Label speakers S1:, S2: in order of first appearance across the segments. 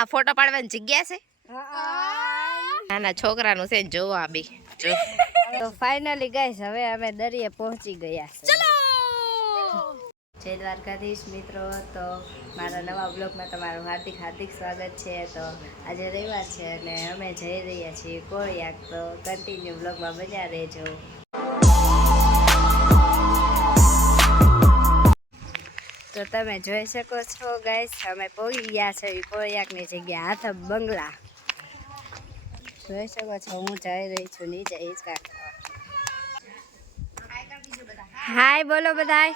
S1: આ ફોટો પાડવાની જગ્યા છે? નાના છોકરાનું છે જોવો આ બી
S2: તો ફાઇનલી ગાઈસ હવે અમે દરિયે પહોંચી ગયા ચલો! જય દ્વારકાધીશ મિત્રો. તો મારા નવા બ્લોગમાં તમારું હાર્દિક હાર્દિક સ્વાગત છે. તો આજે રવિવાર છે અને અમે જઈ રહ્યા છીએ કોળિયાક. તો કન્ટિન્યુ બ્લોગમાં બન્યા રહેજો. તો તમે જોઈ શકો છો ગાઈસ અમે પહોંચી ગયા છે કોળિયાકની જગ્યા હાથ બંગલા. જોઈ શકો છો, હું જઈ રહી છું નીચે હિંચકા હાય, બોલો બધાય.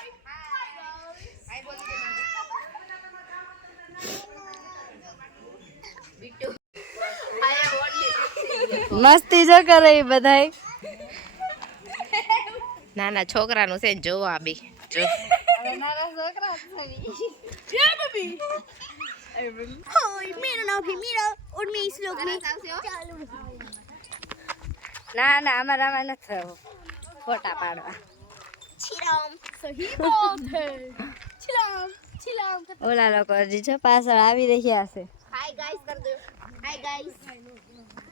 S2: મસ્તી જો કરે બધાય.
S1: નાના છોકરાનું છે જોવો બી. જો.
S2: ના ના અમારે આમાં નથી થવું ફોટા પાડવા ઓલા લોકો હજી જો પાછળ આવી રહ્યા છે
S3: હાય ગાઈસ કર દો હાય ગાઈસ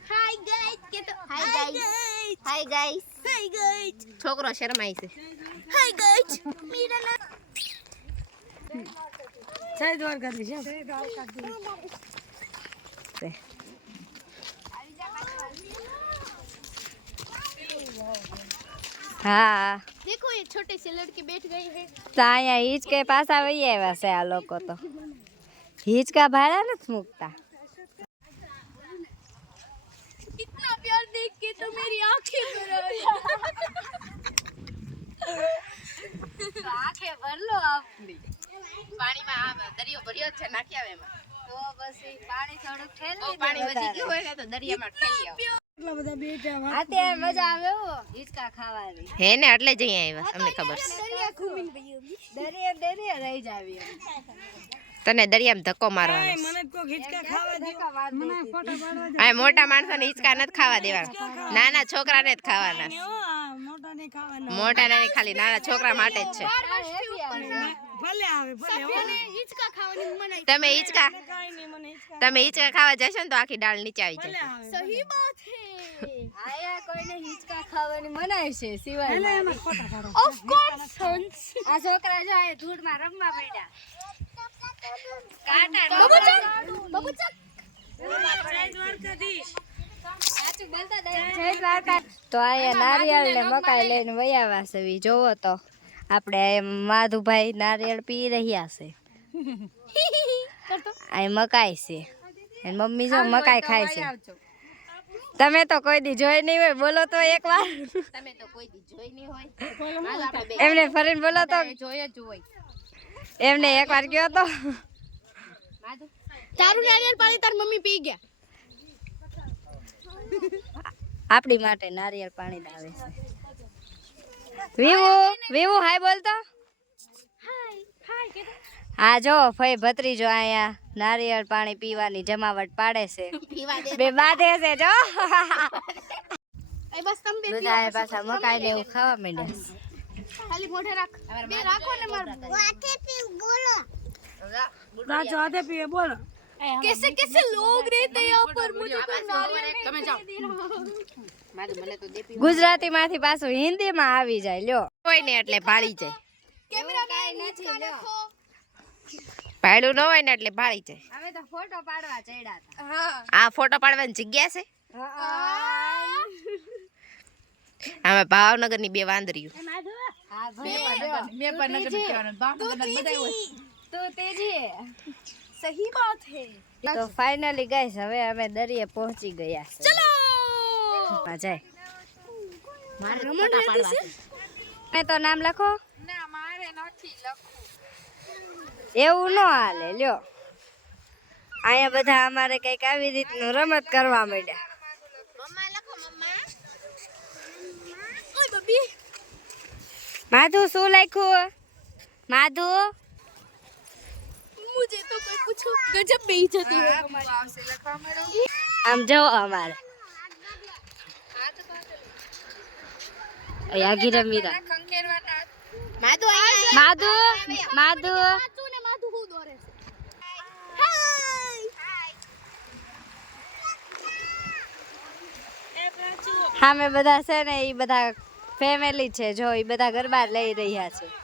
S3: હાય ગાઈસ કે તો hi guys hi guys hi guys
S1: છોકરો શરમાય છે
S3: હાય ગાઈસ મીરા ના
S2: હા
S3: देखो ये छोटे से लड़के बैठ गए हैं
S2: તો અહીંયા હિંચકે પાછા વહી આવ્યા છે આ લોકો તો હિંચકા ભાડા નથી મૂકતા
S3: इतना प्यार देख के तो मेरी आंखें भर आई
S2: આંખે ભરલો આપની
S1: પાણીમાં દરિયો ભર્યો છે નાખી આવે એમાં.
S2: પછી પાણી થોડુંક
S1: પાણી દરિયામાં
S2: મજા આવે હો. ખાવાની.
S1: એટલે જઈ અહીંયા આવ્યા અમને ખબર છે.
S2: દરિયા દરિયા રહી જાવી
S1: તને દરિયામાં ધક્કો મારવાનો આ મોટા માણસો ને હિંચકા નથી ખાવા દેવા. નાના છોકરાને જ ખાવાના મોટા ને ખાલી નાના છોકરા માટે જ છે. તમે હિચકા તમે હિંચકા ખાવા જશો ને તો આખી ડાળ નીચે આવી જશે.
S3: છોકરા જો
S2: આ ધૂળમાં રમવા પડ્યા. તો અહીંયા નારિયેળ ને મકાઈ લઈને વયાવા છે જોવો તો આપણે માધુભાઈ નારિયેળ પી રહ્યા છે. આ મકાઈ છે. મમ્મી જો મકાઈ ખાય છે. તમે તો કોઈ દી જોઈ નહીં હોય. બોલો તો એક વાર.
S1: તમે તો કોઈ દી જોઈ નહીં હોય.
S2: એમને ફરીને બોલો તો.
S1: જોઈ
S2: એમને એક વાર કયો તો.
S3: તારું નારિયેળ પાણી તાર મમ્મી પી ગયા.
S2: આપણી માટે નારિયેળ પાણી લાવે છે. વિવુ વિવુ હાય બોલતો હા જો ફઈ ભત્રીજો અહીંયા નારિયેળ પાણી પીવાની જમાવટ પાડે છે. બે બાંધે છે જો.
S3: એ બસ તમે બે
S2: બધા પાછા મકાઈ ને એવું ખાવા માંડ્યા છે.
S3: ખાલી મોઢે રાખ બે રાખો ને માર વાથે પી બોલો कैसे कैसे लोग रहते हैं यहाँ पर मुझे तो नारियल
S1: તમે જાઓ માધુ મને તો દે પીવા
S2: ગુજરાતી માંથી પાછું હિન્દી માં આવી જાય લ્યો
S1: હોય ને એટલે ભાળી જાય
S3: कैमरा मैन हिचका रखो
S1: ભાડું ન હોય ને એટલે ભાળી જાય
S2: અમે તો ફોટો પાડવા ચડ્યા હતા
S3: हाँ
S1: આ ફોટો પાડવાની જગ્યા છે આમાં ભાવનગર ની બે વાંદરીયું
S2: હા ભાઈ તું તેજી
S3: सही बात है
S2: તો ફાઇનલી ગાઈસ હવે અમે દરિયે પહોંચી ગયા છે
S3: चलो
S2: હા, જાય
S1: મારે
S3: રમણ રેતી છે
S2: તમે તો નામ લખો
S3: ના મારે નથી લખવું
S2: એવું ન હાલે લ્યો અહીંયા બધા અમારે કઈક આવી રીતનું રમત કરવા માંડ્યા
S3: મમ્મા લખો મમ્મા ઓય બબી
S2: માધુ શું લખ્યું? માધુ?
S3: મુજે તો કોઈ પૂછો. ગજબ બેહી જતી હે
S2: આમ જો અમારે. અયા ગીરા મીરા
S1: માધુ
S2: માધુ માધુ?
S3: માધુ? હા
S2: મેં બધા છે ને એ બધા ફેમિલી છે જો એ બધા ગરબા લઈ રહ્યા છે.